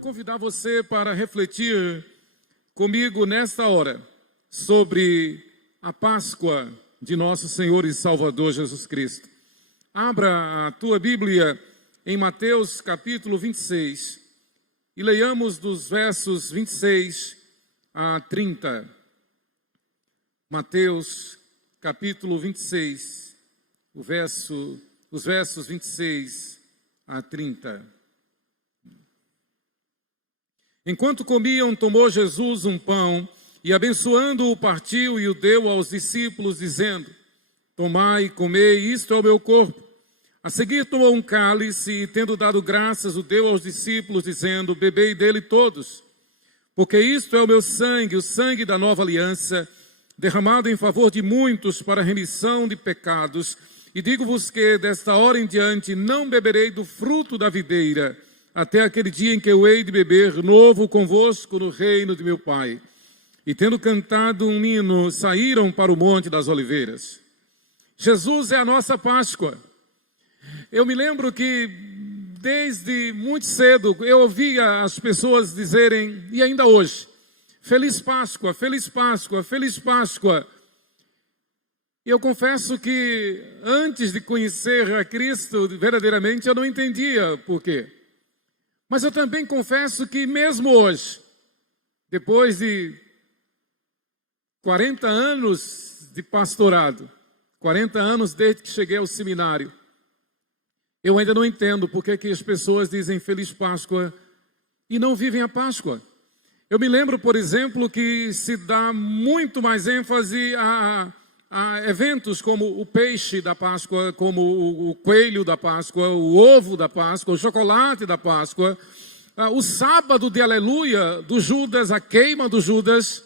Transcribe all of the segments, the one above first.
quero convidar você para refletir comigo nesta hora sobre a Páscoa de nosso Senhor e Salvador Jesus Cristo. Abra a tua Bíblia em Mateus capítulo 26 e leiamos dos versos 26 a 30. Mateus capítulo 26, os versos 26 a 30. Enquanto comiam, tomou Jesus um pão e, abençoando-o, partiu e o deu aos discípulos, dizendo: tomai e comei, isto é o meu corpo. A seguir tomou um cálice e, tendo dado graças, o deu aos discípulos, dizendo: bebei dele todos, porque isto é o meu sangue, o sangue da nova aliança, derramado em favor de muitos para a remissão de pecados. E digo-vos que desta hora em diante não beberei do fruto da videira, até aquele dia em que eu hei de beber novo convosco no reino de meu Pai. E tendo cantado um hino, saíram para o Monte das Oliveiras. Jesus é a nossa Páscoa. Eu me lembro que desde muito cedo eu ouvia as pessoas dizerem, e ainda hoje: Feliz Páscoa, Feliz Páscoa, Feliz Páscoa. E eu confesso que antes de conhecer a Cristo verdadeiramente eu não entendia por quê. Mas eu também confesso que mesmo hoje, depois de 40 anos de pastorado, 40 anos desde que cheguei ao seminário, eu ainda não entendo por que as pessoas dizem Feliz Páscoa e não vivem a Páscoa. Eu me lembro, por exemplo, que se dá muito mais ênfase a eventos como o peixe da Páscoa, como o coelho da Páscoa, o ovo da Páscoa, o chocolate da Páscoa, o sábado de aleluia do Judas, a queima do Judas.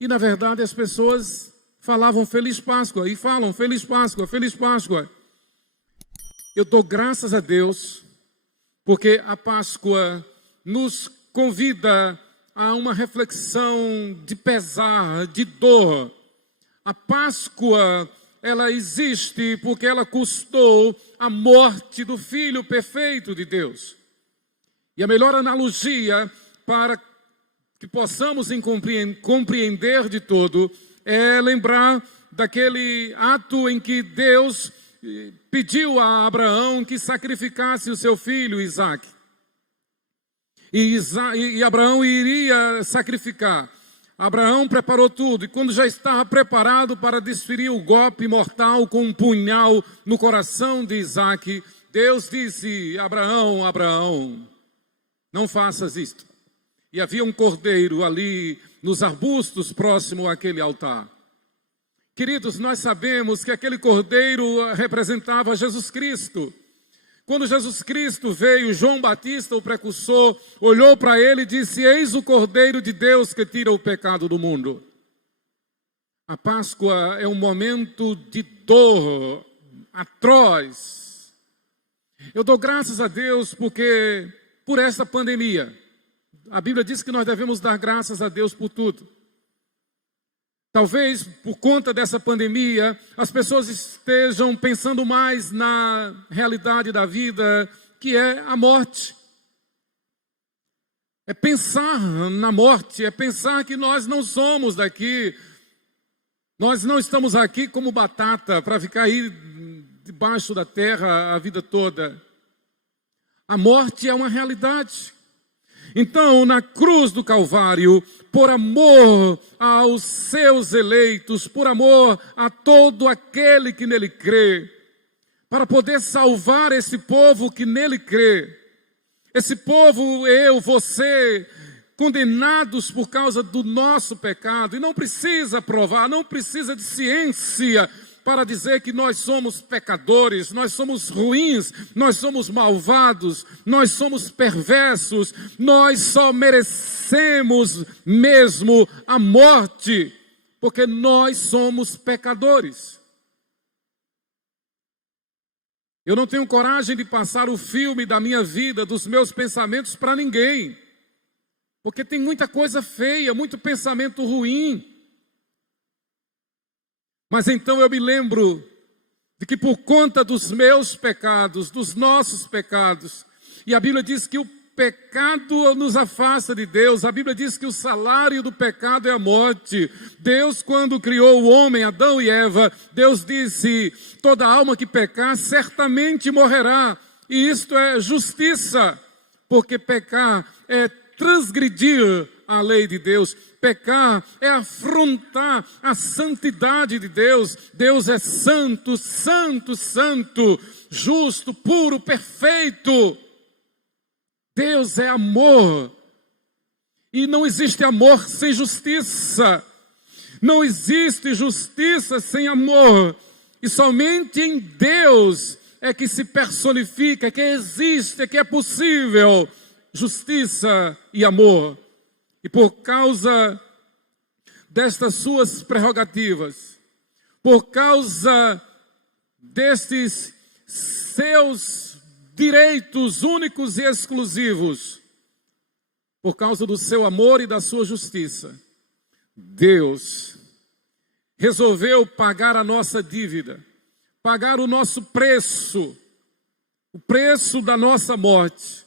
E na verdade as pessoas falavam Feliz Páscoa e falam Feliz Páscoa, Feliz Páscoa. Eu dou graças a Deus porque a Páscoa nos convida a uma reflexão de pesar, de dor. A Páscoa, ela existe porque ela custou a morte do Filho perfeito de Deus. E a melhor analogia para que possamos compreender de todo é lembrar daquele ato em que Deus pediu a Abraão que sacrificasse o seu filho Isaque. E Abraão iria sacrificar. Abraão preparou tudo, e quando já estava preparado para desferir o golpe mortal com um punhal no coração de Isaque, Deus disse: Abraão, Abraão, não faças isto. E havia um cordeiro ali nos arbustos próximo àquele altar. Queridos, nós sabemos que aquele cordeiro representava Jesus Cristo. Quando Jesus Cristo veio, João Batista, o precursor, olhou para ele e disse: eis o Cordeiro de Deus que tira o pecado do mundo. A Páscoa é um momento de dor atroz. Eu dou graças a Deus porque, por esta pandemia, a Bíblia diz que nós devemos dar graças a Deus por tudo. Talvez por conta dessa pandemia, as pessoas estejam pensando mais na realidade da vida, que é a morte. É pensar na morte, é pensar que nós não somos daqui. Nós não estamos aqui como batata para ficar aí debaixo da terra a vida toda. A morte é uma realidade. Então, na cruz do Calvário, por amor aos seus eleitos, por amor a todo aquele que nele crê, para poder salvar esse povo que nele crê, esse povo, eu, você, condenados por causa do nosso pecado, e não precisa provar, não precisa de ciência para dizer que nós somos pecadores, nós somos ruins, nós somos malvados, nós somos perversos, nós só merecemos mesmo a morte, porque nós somos pecadores. Eu não tenho coragem de passar o filme da minha vida, dos meus pensamentos para ninguém, porque tem muita coisa feia, muito pensamento ruim. Mas então eu me lembro de que por conta dos meus pecados, dos nossos pecados, e a Bíblia diz que o pecado nos afasta de Deus. A Bíblia diz que o salário do pecado é a morte. Deus, quando criou o homem, Adão e Eva, Deus disse: toda alma que pecar certamente morrerá. E isto é justiça, porque pecar é transgredir a lei de Deus. Pecar é afrontar a santidade de Deus. Deus é santo, santo, santo, justo, puro, perfeito. Deus é amor. E não existe amor sem justiça. Não existe justiça sem amor. E somente em Deus é que se personifica, é que existe, é que é possível justiça e amor. E por causa destas suas prerrogativas, por causa destes seus direitos únicos e exclusivos, por causa do seu amor e da sua justiça, Deus resolveu pagar a nossa dívida, pagar o nosso preço, o preço da nossa morte,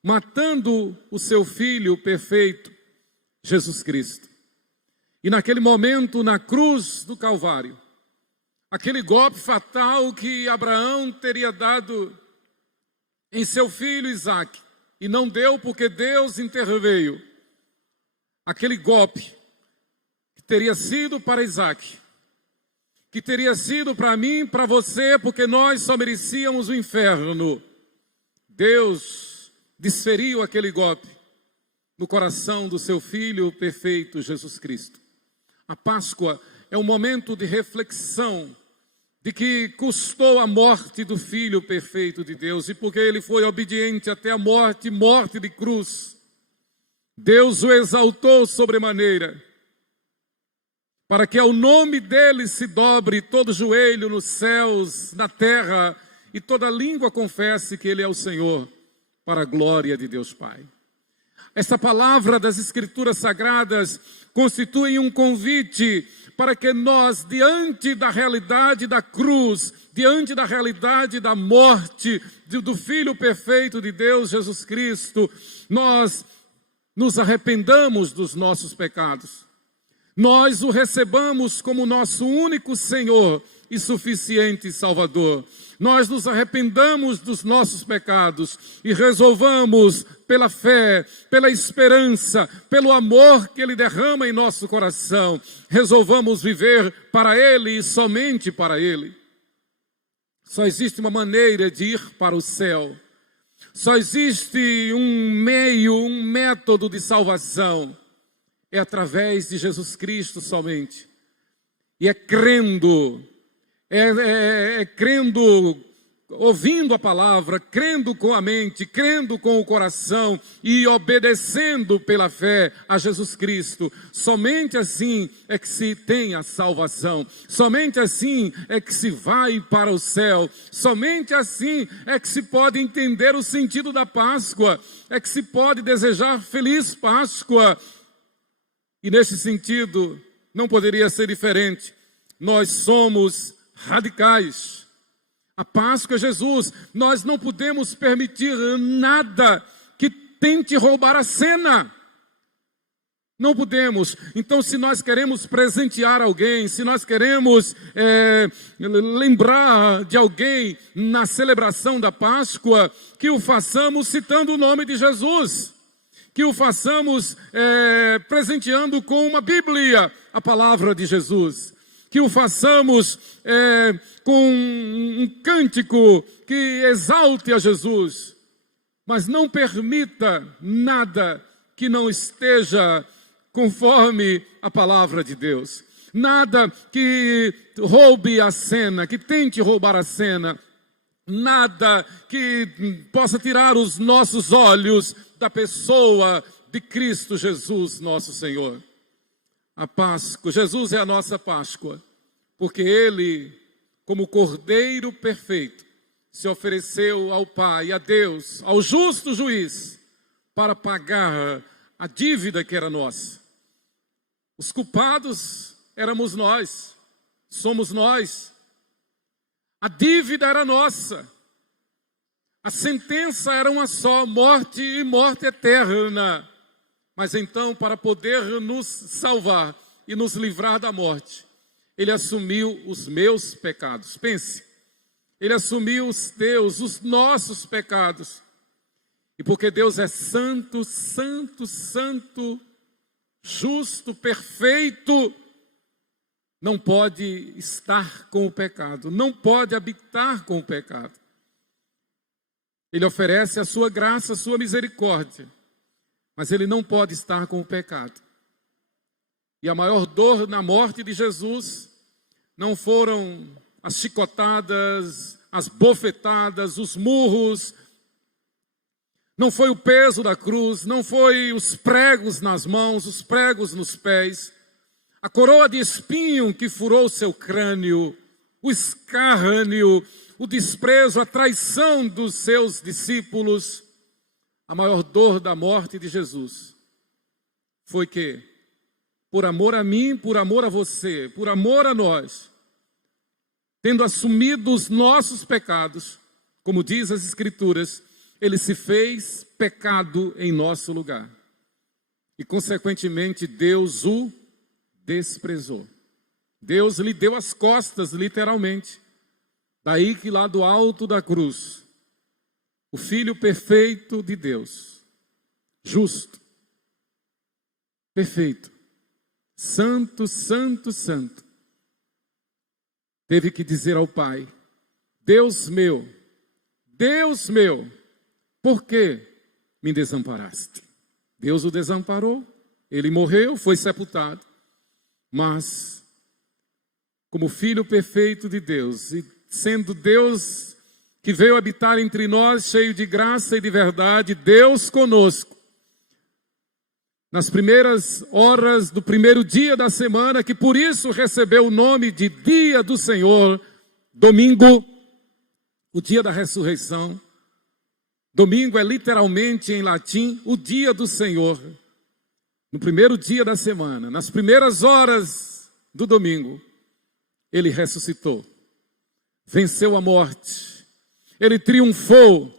matando o seu Filho perfeito, Jesus Cristo. E naquele momento, na cruz do Calvário, aquele golpe fatal que Abraão teria dado em seu filho Isaque, e não deu porque Deus interveio. Aquele golpe que teria sido para Isaque, que teria sido para mim, para você, porque nós só merecíamos o inferno. Deus desferiu aquele golpe no coração do seu Filho perfeito, Jesus Cristo. A Páscoa é um momento de reflexão de que custou a morte do Filho perfeito de Deus, e porque ele foi obediente até a morte, morte de cruz, Deus o exaltou sobremaneira, para que ao nome dele se dobre todo joelho nos céus, na terra, e toda língua confesse que ele é o Senhor, para a glória de Deus Pai. Esta palavra das Escrituras Sagradas constitui um convite para que nós, diante da realidade da cruz, diante da realidade da morte do Filho perfeito de Deus, Jesus Cristo, nós nos arrependamos dos nossos pecados. Nós o recebamos como nosso único Senhor e suficiente Salvador. Nós nos arrependamos dos nossos pecados e resolvamos, pela fé, pela esperança, pelo amor que Ele derrama em nosso coração, resolvamos viver para Ele e somente para Ele. Só existe uma maneira de ir para o céu. Só existe um meio, um método de salvação. É através de Jesus Cristo somente. E é crendo, crendo, ouvindo a palavra, crendo com a mente, crendo com o coração e obedecendo pela fé a Jesus Cristo. Somente assim é que se tem a salvação. Somente assim é que se vai para o céu. Somente assim é que se pode entender o sentido da Páscoa. É que se pode desejar feliz Páscoa. E nesse sentido, não poderia ser diferente. Nós somos radicais. A Páscoa é Jesus. Nós não podemos permitir nada que tente roubar a cena. Não podemos. Então, se nós queremos presentear alguém, se nós queremos lembrar de alguém na celebração da Páscoa, que o façamos citando o nome de Jesus. Que o façamos presenteando com uma Bíblia, a palavra de Jesus. Que o façamos com um cântico que exalte a Jesus. Mas não permita nada que não esteja conforme a palavra de Deus. Nada que roube a cena, que tente roubar a cena. Nada que possa tirar os nossos olhos da pessoa de Cristo Jesus, nosso Senhor. A Páscoa, Jesus é a nossa Páscoa, porque Ele, como Cordeiro perfeito, se ofereceu ao Pai, a Deus, ao justo juiz, para pagar a dívida que era nossa. Os culpados éramos nós, somos nós. A dívida era nossa. A sentença era uma só, morte e morte eterna. Mas então, para poder nos salvar e nos livrar da morte, ele assumiu os meus pecados. Pense, ele assumiu os teus, os nossos pecados. E porque Deus é santo, santo, santo, justo, perfeito, não pode estar com o pecado, não pode habitar com o pecado. Ele oferece a sua graça, a sua misericórdia, mas ele não pode estar com o pecado. E a maior dor na morte de Jesus não foram as chicotadas, as bofetadas, os murros, não foi o peso da cruz, não foi os pregos nas mãos, os pregos nos pés, a coroa de espinho que furou seu crânio, o escárnio, o desprezo, a traição dos seus discípulos. A maior dor da morte de Jesus foi que, por amor a mim, por amor a você, por amor a nós, tendo assumido os nossos pecados, como diz as Escrituras, ele se fez pecado em nosso lugar. E, consequentemente, Deus o desprezou. Deus lhe deu as costas, literalmente. Daí que lá do alto da cruz, o Filho perfeito de Deus, justo, perfeito, santo, santo, santo, teve que dizer ao Pai: Deus meu, por que me desamparaste? Deus o desamparou, ele morreu, foi sepultado, mas como Filho perfeito de Deus, e sendo Deus que veio habitar entre nós, cheio de graça e de verdade, Deus conosco, nas primeiras horas do primeiro dia da semana, que por isso recebeu o nome de Dia do Senhor, domingo, o dia da ressurreição. Domingo é literalmente em latim o dia do Senhor. No primeiro dia da semana, nas primeiras horas do domingo, ele ressuscitou, venceu a morte, ele triunfou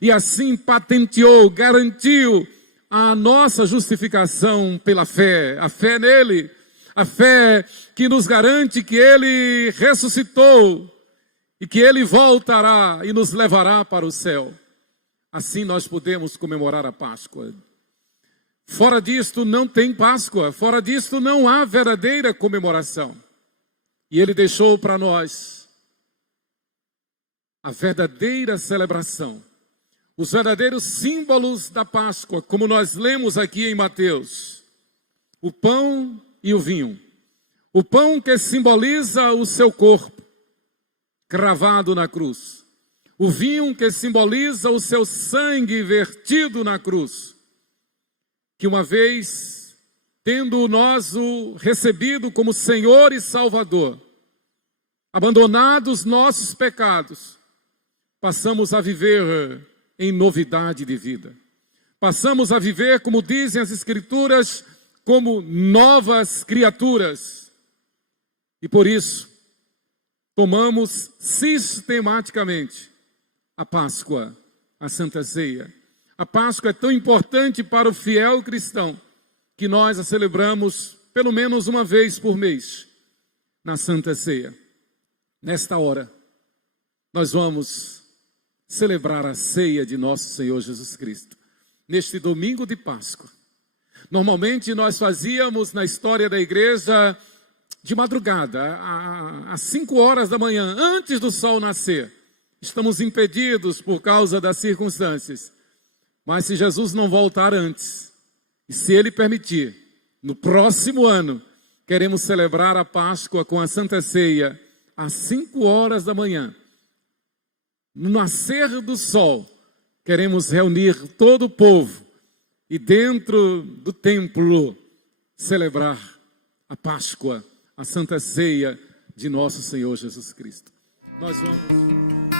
e assim patenteou, garantiu a nossa justificação pela fé, a fé nele, a fé que nos garante que ele ressuscitou e que ele voltará e nos levará para o céu. Assim nós podemos comemorar a Páscoa. Fora disto não tem Páscoa, fora disto não há verdadeira comemoração. E ele deixou para nós a verdadeira celebração, os verdadeiros símbolos da Páscoa, como nós lemos aqui em Mateus: o pão e o vinho. O pão que simboliza o seu corpo, cravado na cruz. O vinho que simboliza o seu sangue vertido na cruz. Que uma vez, tendo nós o recebido como Senhor e Salvador, abandonados nossos pecados, passamos a viver em novidade de vida. Passamos a viver, como dizem as Escrituras, como novas criaturas. E por isso, tomamos sistematicamente a Páscoa, a Santa Ceia. A Páscoa é tão importante para o fiel cristão que nós a celebramos pelo menos uma vez por mês na Santa Ceia. Nesta hora, nós vamos celebrar a ceia de nosso Senhor Jesus Cristo. Neste domingo de Páscoa. Normalmente nós fazíamos na história da igreja de madrugada, às 5 horas da manhã, antes do sol nascer. Estamos impedidos por causa das circunstâncias. Mas se Jesus não voltar antes, e se Ele permitir, no próximo ano, queremos celebrar a Páscoa com a Santa Ceia, às 5 horas da manhã. No nascer do sol, queremos reunir todo o povo e dentro do templo celebrar a Páscoa, a Santa Ceia de nosso Senhor Jesus Cristo. Nós vamos...